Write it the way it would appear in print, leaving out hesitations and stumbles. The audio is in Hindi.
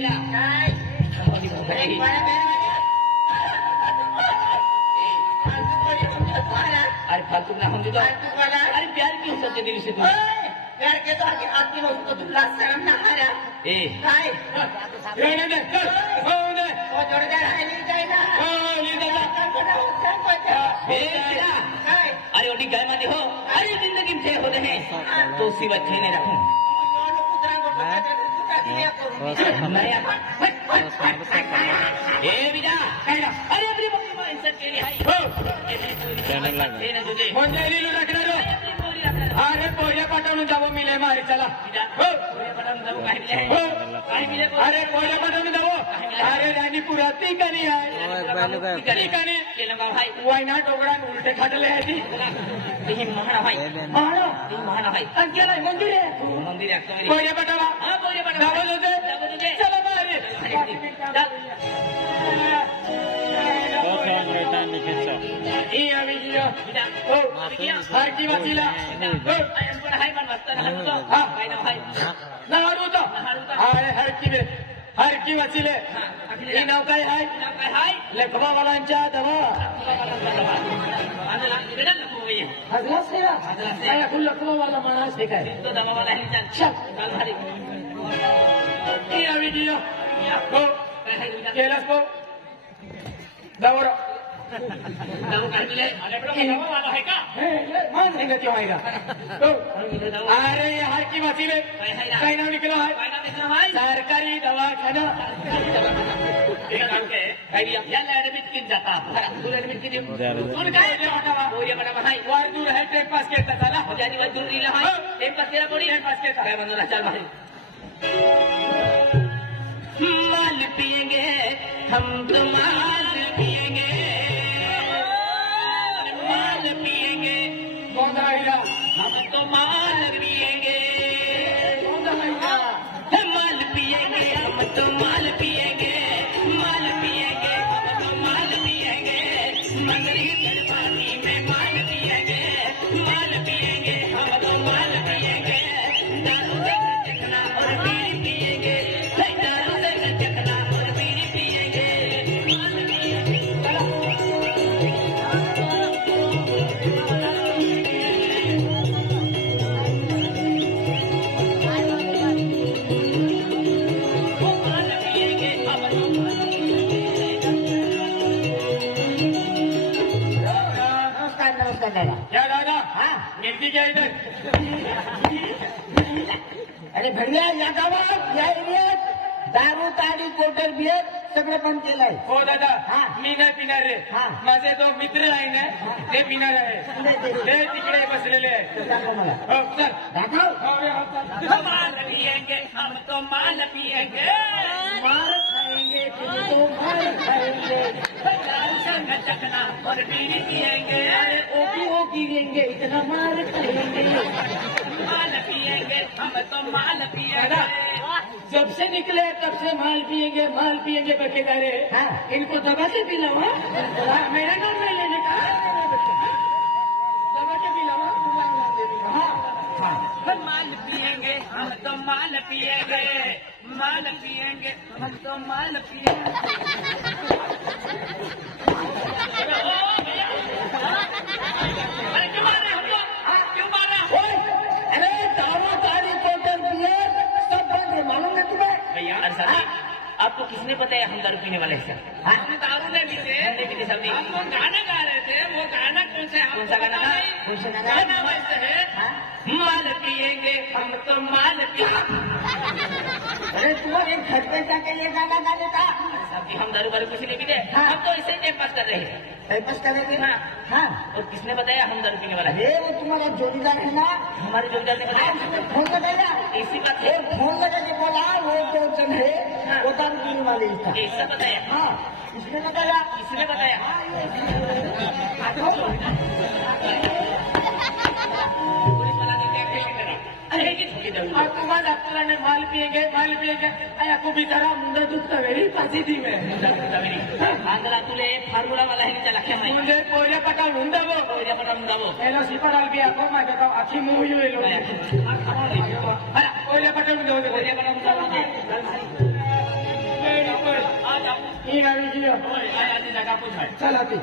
bila. Hai. अरे फालतू ना हम तो अरे प्यार क्यों सच्चे दिल से तू प्यार के तो आगे आदमी हो तो तुम लास्ट शर्म ना आ रहा ए हाय ये ने चल हो ने वो जोड़दार है नहीं जाएगा हो ये दादा ए हाय अरे ओडी गाय माते हो अरे जिंदगी में हो रहे तो सिवा छेने रखूं ए बिजा अरे अपनी मम्मी मां इंसल्ट के लिए आई हो चैनल लगा तुझे मंजरी लो रखना रो अरे पोया पाठवून जावं मिले मारी चला हो पोया पाठवून जावं काही मिले अरे पोया पाठवून जावं अरे रानी पुरा ती कनी आहे ती कनी केलं बा भाई वायना डोगडा उलटे खाटले आहे ती महाना भाई महाना भाई केला मंदिर आहे मंदिर आहे पोया पाठवा हां पोया पाठवा जावं तुझे चला मारी ये अभी यो हो हर की वसीला हो पण हाय पण वाचताना हां काय ना भाई नहारू तो हर की वसीले ही नाव काय हाय लेखवा वालांच्या दवा हजला सेवा काय कुल लेखवा वाला माणूस हे काय तो दवा वाला आहे चल भारी ये अभी यो हो केलास को दवरा दाऊ काय दिले अरे दवा वाला आहे का मान नाही त्यो आहे का अरे हर की वसीले काय नाव निकलो आहे सरकारी दवाखाना काय याला ऍडमिट किती जाता तू ऍडमिट किती तू काय वाटावा बोरिया बडा भाई वर दूर है टाइम पास केता चला जानी वर दूर रीला है टाइम पास केला पडी टाइम पास केता काय बनवला चल भाई माल पिएंगे हम तो माल पिएंगे माल पिएंगे कौन आएगा हम तो माल पिएंगे कौन आएगा माल पिएंगे हम तो माल पिएंगे माल पिएंगे हम तो माल पिएंगे मंगली गणपति में माल पिएंगे हम तो माल पिएंगे दारू से चखना और बीड़ी पिएंगे दारू से चखना और बीड़ी पिएंगे माल पिएंगे नमस्कार दादा क्या दादा हाँ मिलती क्या इधर अरे भैया या गावात या एरियात दारू ताडी कोटर बियर सगळं बंद केलंय हो दादा हा. मी नाही पिणार रे हा. माझे तो मित्र आहे ना ते पिणार आहे ते तिकडे बसलेले आहे दाखव मला हो चल दाखव हो रे, हो, चल. माल पिएंगे हम तो माल पिएंगे मार खाएंगे तुम तो मार खाएंगे दारू संग चखना और बीड़ी पिएंगे अरे ओकी लेंगे इतना मार खाएंगे माल पिएंगे हम तो माल पिएंगे जब से निकले तब से माल पिएंगे बकेदारे हाँ इनको दबा के पिलाओ हाँ? मेरा नाम नहीं लेने का दबा के पिलाओ हाँ माल पिएंगे हम तो माल पिएंगे हम तो माल पिएंगे अरे क्यों मार रहे हम लोग क्यों मार रहे ओए, अरे दारू ताड़ी कोटर बियर सब बंद है मालूम है तुम्हें भैया अरे आपको किसने बताया हम दारू पीने वाले हैं हम दारू नहीं पीते नहीं पीते सब नहीं हम लोग गाना गा रहे थे वो गाना कौन सा कौन सा गाना था? कौन सा गाना? गाना वैसे है हाँ? माल पिएंगे हम तो माल पिएंगे अरे तुम्हारे घर पे जाके ये गाना गाने का साहब हम दारू बारू कुछ नहीं पीते हाँ। हम तो ऐसे ही टाइम पास कर रहे हैं टाइम पास करेंगे हाँ। हाँ और किसने बताया हम दारू पीने वाला है ये वो तुम्हारा जोड़ीदार है ना हमारे जोड़दार ने बताया फोन लगाया इसी बात ये है फोन लगा के बोला वो जो जन है वो दारू पीने वाले ही था ऐसा बताया हाँ इसने बताया किसने बताया पुलिस वाला ने क्या खेल करा अरे कि थोड़ी दारू और तुम्हारा डॉक्टर माल पिएंगे आया को बिचारा मुंडा दुखता वेरी पाची दी में आंध्रा तुले फार्मुला वाला है चला क्या मैं मुंडे पोरे पटा लुंडावो कोई पटम दावो एलो सिपराल भी आपको मैं कहता हूँ आखी मुंह ही लो पोरे पटा लुंडावो कोई पटम दावो ही गावी जियो होय, आधी जागा पूछ चला ती